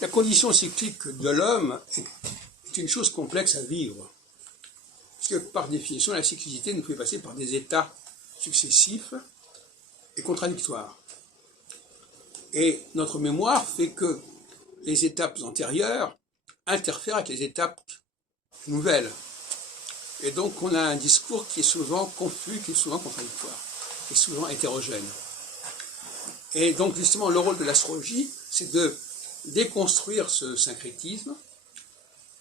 La condition cyclique de l'homme est une chose complexe à vivre, puisque par définition, la cyclicité nous fait passer par des états successifs et contradictoires. Et notre mémoire fait que les étapes antérieures interfèrent avec les étapes nouvelles. Et donc on a un discours qui est souvent confus, qui est souvent contradictoire, qui est souvent hétérogène. Et donc justement le rôle de l'astrologie, c'est de déconstruire ce syncrétisme,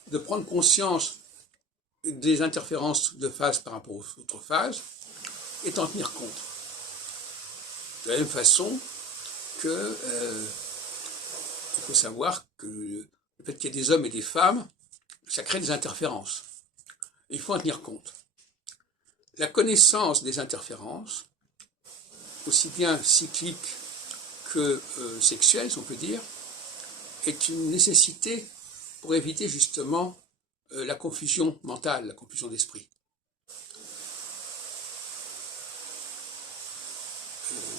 de prendre conscience des interférences de phase par rapport aux autres phases, et d'en tenir compte. De la même façon que il faut savoir que le fait qu'il y ait des hommes et des femmes, ça crée des interférences. Il faut en tenir compte. La connaissance des interférences, aussi bien cycliques que sexuelles, si on peut dire, est une nécessité pour éviter justement la confusion mentale, la confusion d'esprit.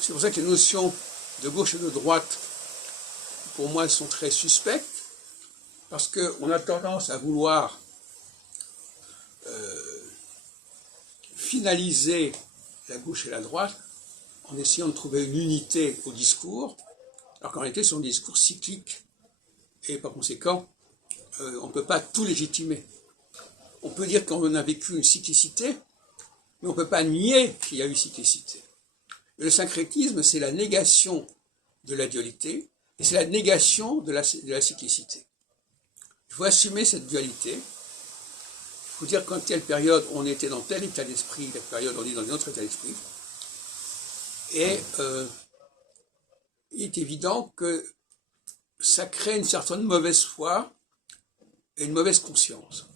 C'est pour ça que les notions de gauche et de droite, pour moi, sont très suspectes, parce qu'on a tendance à vouloir finaliser la gauche et la droite en essayant de trouver une unité au discours, alors qu'en réalité, ce sont des discours cycliques, et par conséquent, on ne peut pas tout légitimer. On peut dire qu'on a vécu une cyclicité, mais on ne peut pas nier qu'il y a eu cyclicité. Et le syncrétisme, c'est la négation de la dualité, et c'est la négation de la cyclicité. Il faut assumer cette dualité. Il faut dire qu'en telle période, on était dans tel état d'esprit, la période, on est dans un autre état d'esprit. Et il est évident que ça crée une certaine mauvaise foi et une mauvaise conscience.